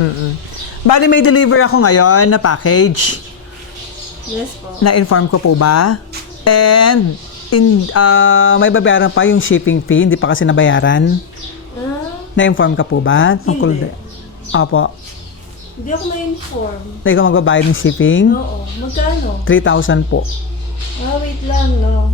Mm-mm. Bali, may deliver ako ngayon na package. Yes po. Na-inform ko po ba? And, in, ah, may babayaran pa yung shipping fee, hindi pa kasi nabayaran. Ah, Na-inform ka po ba? Hindi. Opo. hindi ako ma-inform. Na ikaw magbabayad ng shipping? Oo. Magkano? 3,000 po. Ah, wait lang, no.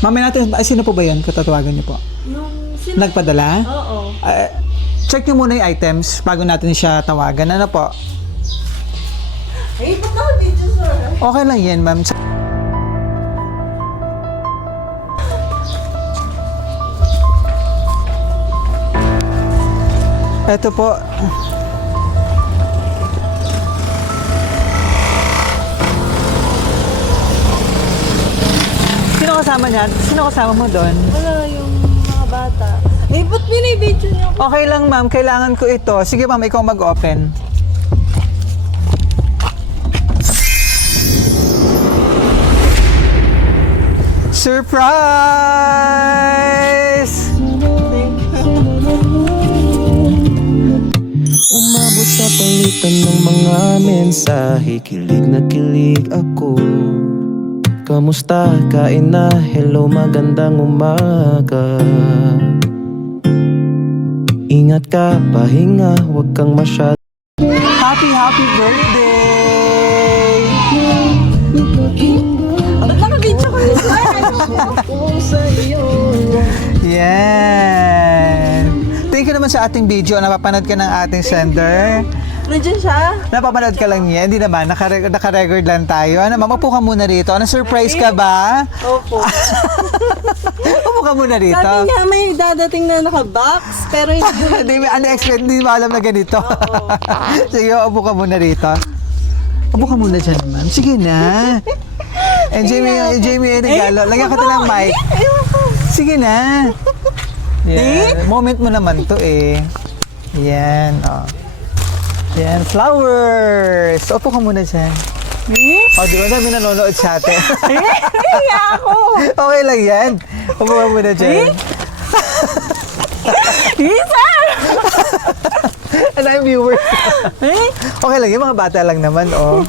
Mamaya natin, sino po ba yan? Katatawagan niyo po. Yung sila... Nagpadala? Oo. Ah, check niyo muna yung items bago natin siya tawagan. Ano po? Eh, ba't naka-video, sir? Okay lang yan, ma'am. Ito po. Sino kasama niyan? Sino kasama mo doon? Wala yung mga bata. Eh, ba't binibidyo niyo ako? Okay lang ma'am, kailangan ko ito. Sige ma'am, ikaw mag-open. Surprise! Umabot sa palitan ng mga mensahe Kilig na kilig ako Kamusta? Kain na? Hello, magandang umaga Ingat ka, pahinga Huwag kang masyad Happy, happy birthday! Ba't naka-video ko yun, sir? Yan! Thank you naman sa ating video. Napapanood ka ng ating sender. Nandiyan siya? Napapanood ka lang niya. Hindi naman. Nakare- naka-record lang tayo. Ano, ma'am, upo ka muna rito. Ano, surprise ka ba? Opo. Upo ka muna rito. Sabi niya may dadating na naka-box, pero hindi Hindi mo unexpected, hindi mo alam na ganito. Sige, upo ka muna rito. Upo ka muna dyan, ma'am. Sige na. Enjoy mo yung, enjoy mo yung regalo. Lagyan ka ng mic. Sige na. Yan. Moment mo naman to eh. Yan, oh. Yan, flowers. Upo ka muna dyan. Eh? O, di ba dami nanonood sa atin? Kaya ako. okay lang yan. Upo ka muna dyan. Eh, sir! Ano yung viewers? Eh? Okay lang, yung mga bata lang naman, oh.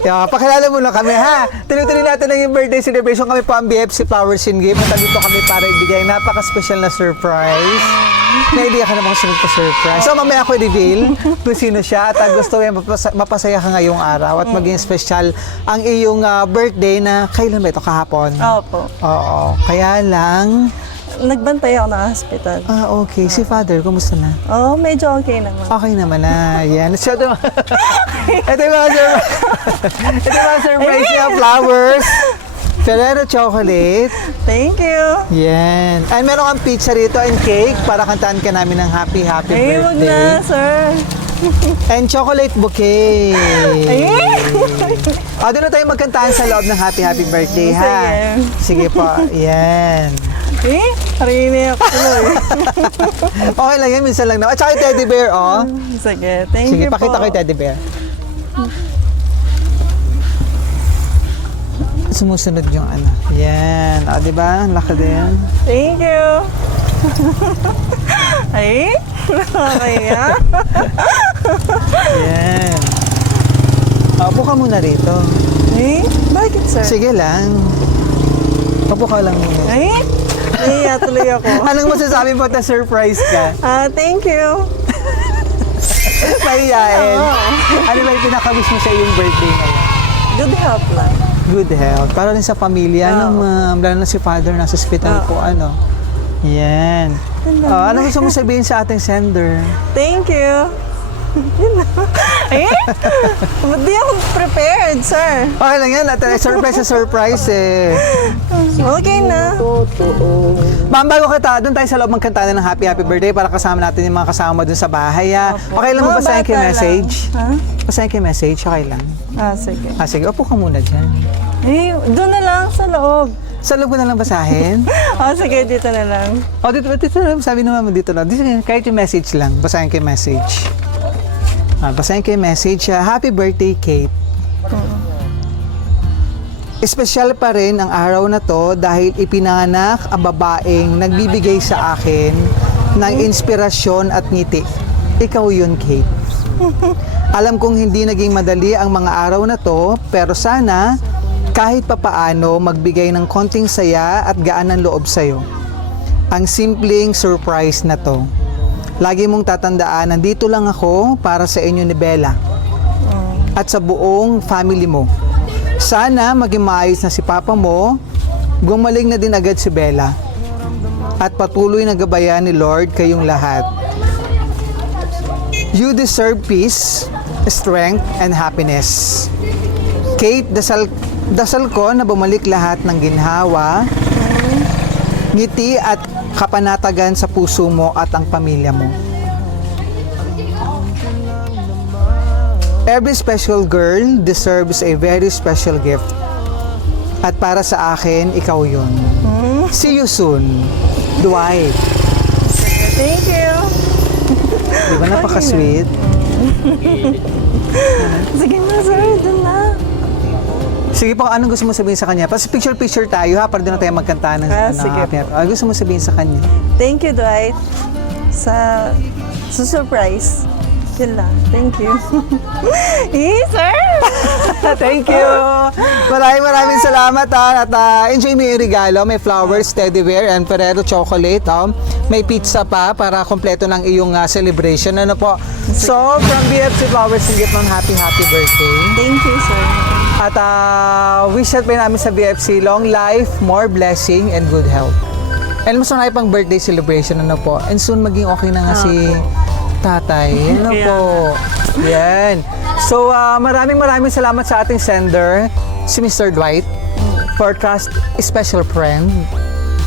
Yeah, pakilala mo lang kami, ha? Tuloy-tuloy natin ang yung birthday celebration. Kami po ang BFC Flowers in Game. At kami para ibigay napaka-special na surprise. Na-idea ka sunod pa surprise. So, mamaya ako i-reveal kung sino siya. At ang gusto yung mapasa- mapasaya ka ngayong araw at maging special ang iyong ah, birthday na kailan ba ito? Kahapon? Opo. Oo. Kaya lang... Nagbantay ako ng hospital. Ah, okay. Si Father, kumusta na? Oh, medyo okay naman. Okay naman na. Yan. So, ito, ito yung mga surprise. ito yung mga surprise niya. Flowers. Ferrero chocolate. Thank you. Yan. And meron kang pizza rito and cake para kantaan ka namin ng happy, happy Ay, wag na, birthday. sir. And chocolate bouquet. Ay! O, doon na tayo magkantahan sa loob ng happy, happy birthday, ha? Sige po. Yan. Eh? Harini ako tuloy. Okay lang yan. Minsan lang naman. At saka yung teddy bear, oh. Sige, thank Sige, you pakita po. ko yung teddy bear. Sumusunod yung ano. Yan. O, di ba? Laki din. Thank you. Ay, nakakaya. Yan. O, Upo ka muna rito. Eh, bakit sir? Sige lang. Upo ka lang muna. Ay, naiya tuloy ako. Anong masasabi mo na surprise ka? Ah, thank you. Mahihain. Oo. Ano ba yung pinaka-wish mo sa iyong birthday ngayon? Good health lang. Good health. Para rin sa pamilya, Oo. no, ma'am. Lalo na si father nasa hospital Oo. po, ano. Yan. Oh, ano gusto mo sabihin sa ating sender? Thank you. Eh? Ba't di ako prepared, sir? Okay lang yan. At uh, surprise sa surprise eh. Okay na. Ma'am, bago kita, doon tayo sa loob magkanta ng happy happy birthday para kasama natin yung mga kasama doon sa bahay. Ha? Okay lang mo Mga basahin bata message? Ha? Basahin yung message, okay lang. Ah, sige. Ah, sige, upo ka muna dyan. Eh, doon na lang sa loob. Sa loob ko na lang basahin. Ah, sige, dito na lang. o, dito, dito na lang. Sabi naman mo dito lang. Dito, kahit yung message lang. Basahin yung message. Ah, basahin ko yung message. ah, Happy birthday, Kate. Espesyal pa rin ang araw na to dahil ipinanganak ang babaeng nagbibigay sa akin ng inspirasyon at ngiti. Ikaw yun, Kate. Alam kong hindi naging madali ang mga araw na to, pero sana kahit papaano magbigay ng konting saya at gaan ng loob sa'yo. Ang simpleng surprise na to. Lagi mong tatandaan, nandito lang ako para sa inyo ni Bella at sa buong family mo. Sana maging maayos na si Papa mo, gumaling na din agad si Bella at patuloy na gabayan ni Lord kayong lahat. You deserve peace, strength, and happiness. Kate, dasal, dasal ko na bumalik lahat ng ginhawa, ngiti at kapanatagan sa puso mo at ang pamilya mo. Every special girl deserves a very special gift. At para sa akin, ikaw yun. See you soon. Dwight. Thank you. Di ba napaka-sweet? Sige na, sir. Doon na. Sige po, anong gusto mo sabihin sa kanya? Pas picture-picture tayo ha, para doon na tayo magkanta ng Ah, ano, sige happy- Ano gusto mo sabihin sa kanya? Thank you, Dwight. Sa, sa surprise. Yun lang. Thank you. eh, sir! Thank you! Maraming maraming salamat ha. At ah, enjoy mo yung regalo. May flowers, teddy bear, and Ferrero chocolate. ah. May pizza pa para kompleto ng iyong ah, celebration. Ano po? So, from BFC Flowers Gift ng happy, happy birthday. Thank you, sir. At uh, wish out pa namin sa BFC, long life, more blessing, and good health. And mas marami pang birthday celebration, ano po. And soon maging okay na nga si tatay. Ano Kaya po. Yan. So, ah, maraming maraming salamat sa ating sender, si Mr. Dwight, for trust special friend.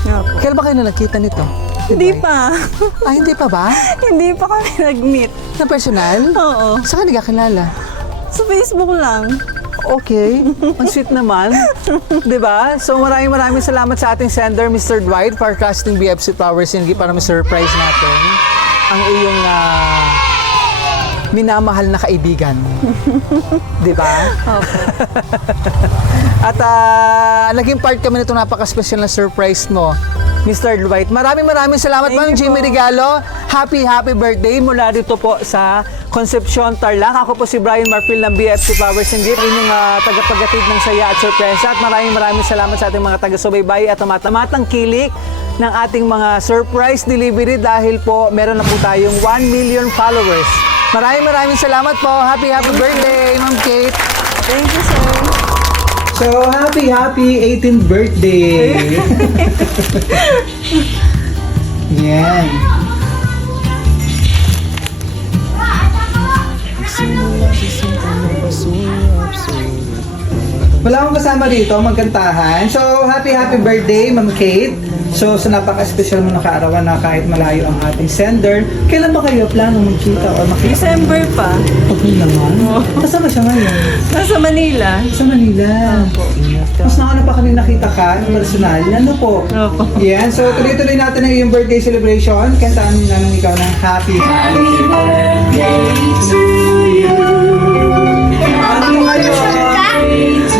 Nga po. Kailan ba kayo na nakita nito? Hindi Dwight? pa. Ah, hindi pa ba? Hindi pa kami nag-meet. Na personal? Oo. Saan ka nagkakilala? Sa Facebook lang. Okay. Ang sweet naman. 'Di ba? So maraming maraming salamat sa ating sender, Mr. Dwight, for casting BFC Flowers and para ma-surprise natin ang iyong ah, minamahal na kaibigan. 'Di ba? At ah, naging part kami nitong napaka-special na surprise mo. Mr. Dwight. Maraming maraming salamat Thank Ma'am Jimmy. Regalo. Happy, happy birthday mula dito po sa Concepcion, Tarlac. Ako po si Brian Marfil ng BFC Flowers and Gift. Inyong uh, tagapagatid ng saya at sorpresa. At maraming maraming salamat sa ating mga taga-subaybay at tumatamatang kilik ng ating mga surprise delivery dahil po meron na po tayong 1 million followers. Maraming maraming salamat po. Happy, happy birthday, Ma'am Kate. Thank you, sir. So, happy, happy 18th birthday! Yan. Wala akong kasama dito, magkantahan. So, happy, happy birthday, Ma'am Kate. So, sa napaka-special mo na kaarawan na kahit malayo ang ating sender, kailan ba kayo plano magkita o makita? December pa. Okay naman. Kasama siya ngayon? Nasa Manila. Sa Manila. Mas nauna pa kami nakita ka, personal. Ano po? Opo. Yan. So, tuloy-tuloy natin ang iyong birthday celebration. Kantaan mo namin ikaw ng happy, happy birthday to you. Happy birthday Oo.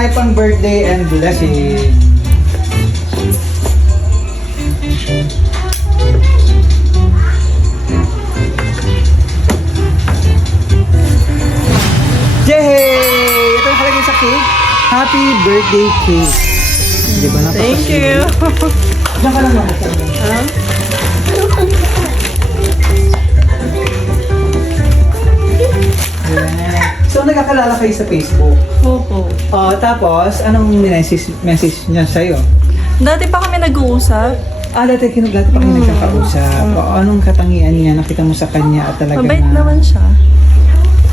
Marami pang birthday and blessing. Yay! Ito yung kalagay sa cake. Happy birthday cake. Di ba na? Thank you. Diyan ka lang ako. So, nagkakalala kayo sa Facebook. Opo. Oh, tapos, anong message, message niya sa'yo? Dati pa kami nag-uusap. Ah, dati, kin- dati pa kayo nagkakausap. O, anong katangian niya nakita mo sa kanya at talaga Mabait na naman siya.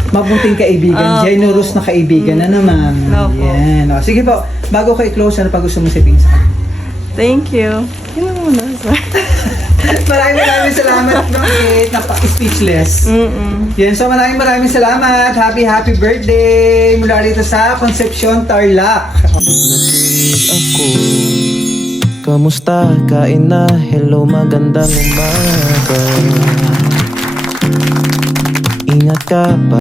mabuting kaibigan, Opo. generous na kaibigan na naman. Opo. Yan. O, sige po, bago kayo close, ano pa gusto mo sabihin sa kanya? Thank you. Yun lang muna, sir. maraming maraming salamat, no, Kate. Napaka-speechless. Yan, so maraming maraming salamat. Happy, happy birthday mula rito sa Concepcion, Tarlac. Nakilig ako Kamusta? Kain na? Hello, magandang umaga Ingat ka pa